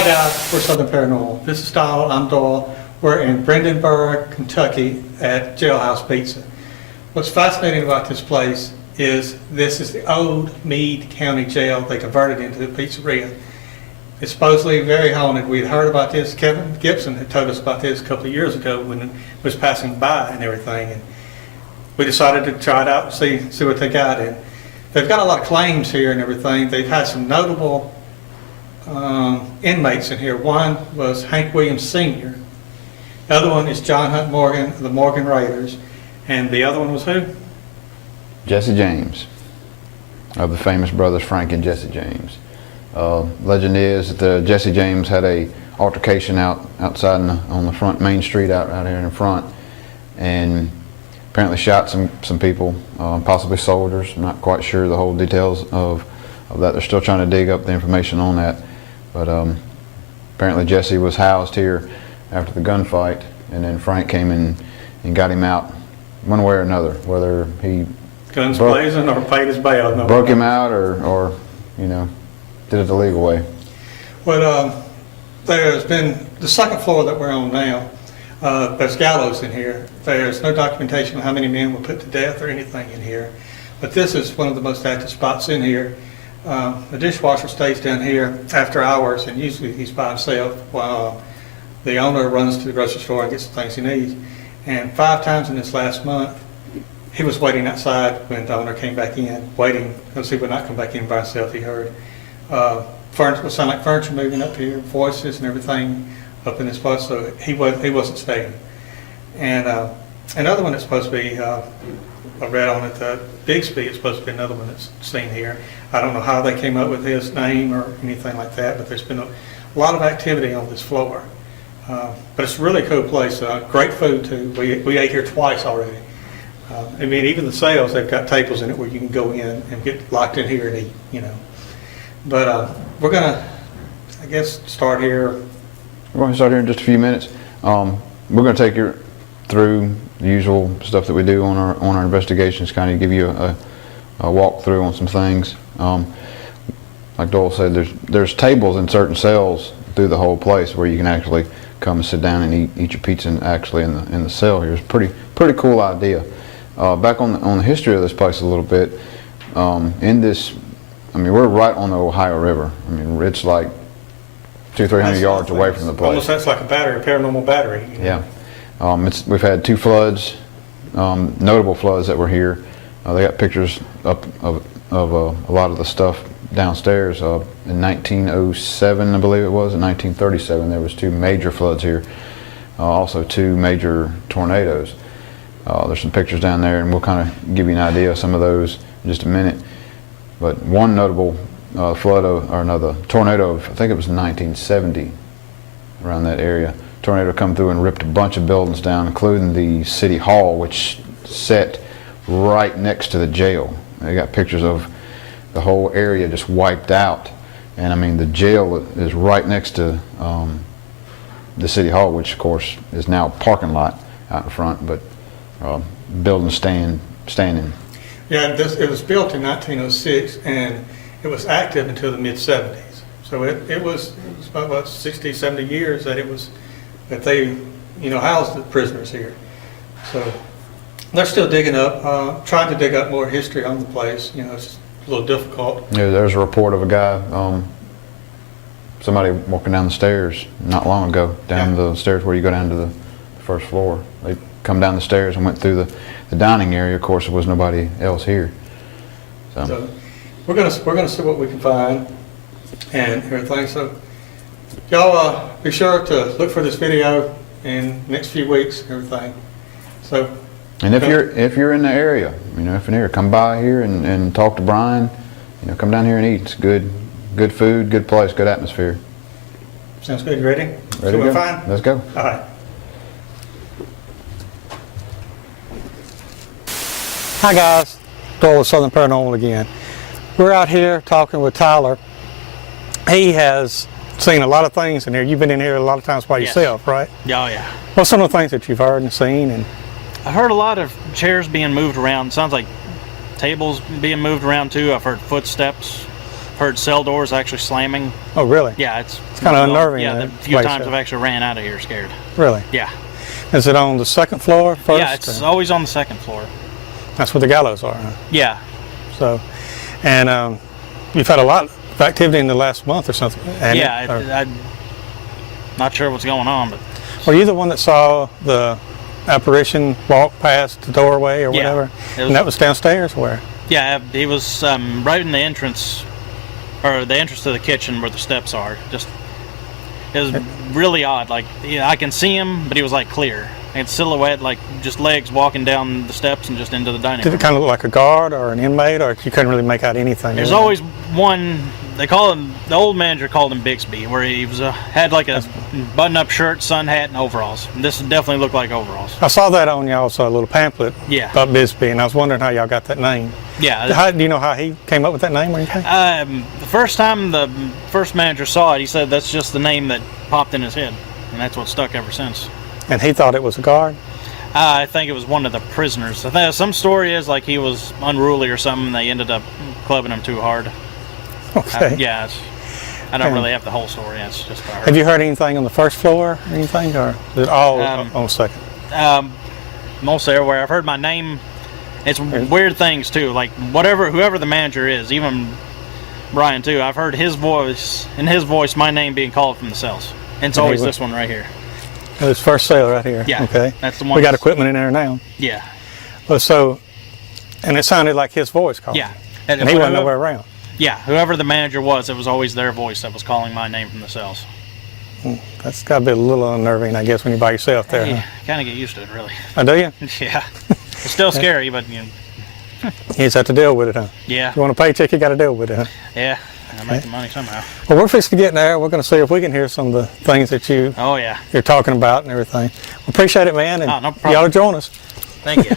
Hi guys, we're Southern Paranormal. This is Doyle, I'm Doyle. We're in Brandenberg, Kentucky at Jailhouse Pizza. What's fascinating about this place is this is the old Meade County Jail they converted into a pizzeria. It's supposedly very haunted. We'd heard about this. Kevin Gibson had told us about this a couple of years ago when it was passing by and everything. And we decided to try it out and see what they got. And they've got a lot of claims here and everything. They've had some notable inmates in here. One was Hank Williams Sr. The other one is John Hunt Morgan of the Morgan Raiders. And the other one was who? Jesse James, of the famous brothers Frank and Jesse James. Legend is that Jesse James had a altercation outside on the front main street out here in the front, and apparently shot some people, possibly soldiers. I'm not quite sure the whole details of that. They're still trying to dig up the information on that. But apparently Jesse was housed here after the gunfight, and then Frank came in and got him out one way or another, whether he guns blazing or paid his bail. No, broke him out or you know, did it the legal way. Well, there's been the second floor that we're on now. There's gallows in here. There's no documentation of how many men were put to death or anything in here. But this is one of the most active spots in here. The dishwasher stays down here after hours, and usually he's by himself while the owner runs to the grocery store and gets the things he needs. And 5 times in this last month, he was waiting outside when the owner came back in, waiting because he would not come back in by himself, he heard. Furniture would sound like furniture moving up here, voices and everything up in this place, so he wasn't staying. And another one that's supposed to be, I read on it, Bixby is supposed to be another one that's seen here. I don't know how they came up with his name or anything like that, but there's been a lot of activity on this floor. But it's a really cool place, great food too. We ate here twice already. I mean, even the cells, they've got tables in it where you can go in and get locked in here and eat, you know. But we're gonna, I guess, start here. We're going to start here in just a few minutes. We're going to take you through the usual stuff that we do on our investigations, kind of give you a walkthrough on some things. Like Doyle said, there's tables in certain cells through the whole place where you can actually come and sit down and eat your pizza actually in the cell here. It's a pretty cool idea. Back on the history of this place a little bit. In this, I mean, we're right on the Ohio River. I mean, it's like 200-300 yards away from the place. Almost that's like a battery, a paranormal battery. You know? Yeah. We've had 2 floods, notable floods that were here. They got pictures up of a lot of the stuff downstairs. In 1907, I believe it was, in 1937, there was 2 major floods here. Also 2 major tornadoes. There's some pictures down there, and we'll kind of give you an idea of some of those in just a minute. But one notable tornado of, I think it was 1970, around that area. Tornado come through and ripped a bunch of buildings down, including the city hall, which set right next to the jail. They got pictures of the whole area just wiped out, and I mean the jail is right next to the city hall, which of course is now a parking lot out in front, but buildings standing. Yeah, it was built in 1906, and it was active until the mid-70s. So it was about 60, 70 years that they, you know, housed the prisoners here. So they're still digging up, trying to dig up more history on the place. You know, it's a little difficult. Yeah, there's a report of a guy, somebody walking down the stairs not long ago, down the stairs where you go down to the first floor. They come down the stairs and went through the dining area. Of course, there was nobody else here. So we're gonna see what we can find and everything. So y'all be sure to look for this video in the next few weeks and everything. So, and if you're in the area, you know, if you're near, come by here and talk to Brian. You know, come down here and eat. It's good food, good place, good atmosphere. Sounds good. You ready? Ready to go? Fine? Let's go. All right. Hi guys, Doyle with Southern Paranormal again. We're out here talking with Tyler. He has seen a lot of things in here. You've been in here a lot of times by yourself, right? Oh yeah. What's some of the things that you've heard and seen? And I heard a lot of chairs being moved around. Sounds like tables being moved around too. I've heard footsteps heard cell doors actually slamming. Oh, really? Yeah, it's kind of unnerving. Yeah, the that few place times there. I've actually ran out of here scared. Really? Yeah. Is it on the second floor first? Yeah, it's or- always on the second floor. That's where the gallows are, huh? Yeah. So, and you've had a lot of activity in the last month or something. hadn't you? Yeah, Or- I'm not sure what's going on, but were you the one that saw the apparition walk past the doorway or Yeah, whatever? it was- And that was downstairs? Where? yeah, he was right in the entrance, or the entrance to the kitchen where the steps are. Just, it was really odd. Like, yeah, I can see him, but he was like clear. And silhouette, like just legs walking down the steps and just into the dining Did room. it kind of look like a guard or an inmate, or you couldn't really make out anything? There's always one. They call him, the old manager called him Bixby, where he was had like a button-up shirt, sun hat, and overalls. And this definitely looked like overalls. I saw that on y'all's little pamphlet Yeah. about Bisbee, and I was wondering how y'all got that name. Yeah. How, do you know how he came up with that name or anything? The first time the first manager saw it, he said that's just the name that popped in his head, and that's what stuck ever since. And he thought it was a guard? I think it was one of the prisoners. I think some story is like he was unruly or something. And they ended up clubbing him too hard. Okay. Yeah, I don't really have the whole story. It's just what I heard. Have you heard anything on the first floor or anything, or is it all on second? Mostly everywhere. I've heard my name. It's weird things too. Like whoever the manager is, even Brian too. I've heard his voice, my name being called from the cells. And it's always this one right here. This first cell right here. Yeah. Okay. That's the one. We got equipment in there now. Yeah. Well, so, and it sounded like his voice calling. Yeah. And he wasn't nowhere around. Yeah. Whoever the manager was, it was always their voice that was calling my name from the cells. That's got to be a little unnerving, I guess, when you're by yourself there. You Huh? kind of get used to it, really. Oh, do you? Yeah. It's still scary, but you know, You just have to deal with it, huh? yeah. If you want a paycheck, you got to deal with it, huh? Yeah. I make the money somehow. Well, we're fixing to get in there. We're going to see if we can hear some of the things that Oh yeah. you're talking about and everything. We appreciate it, man, and Oh, no problem. y'all join us. Thank you.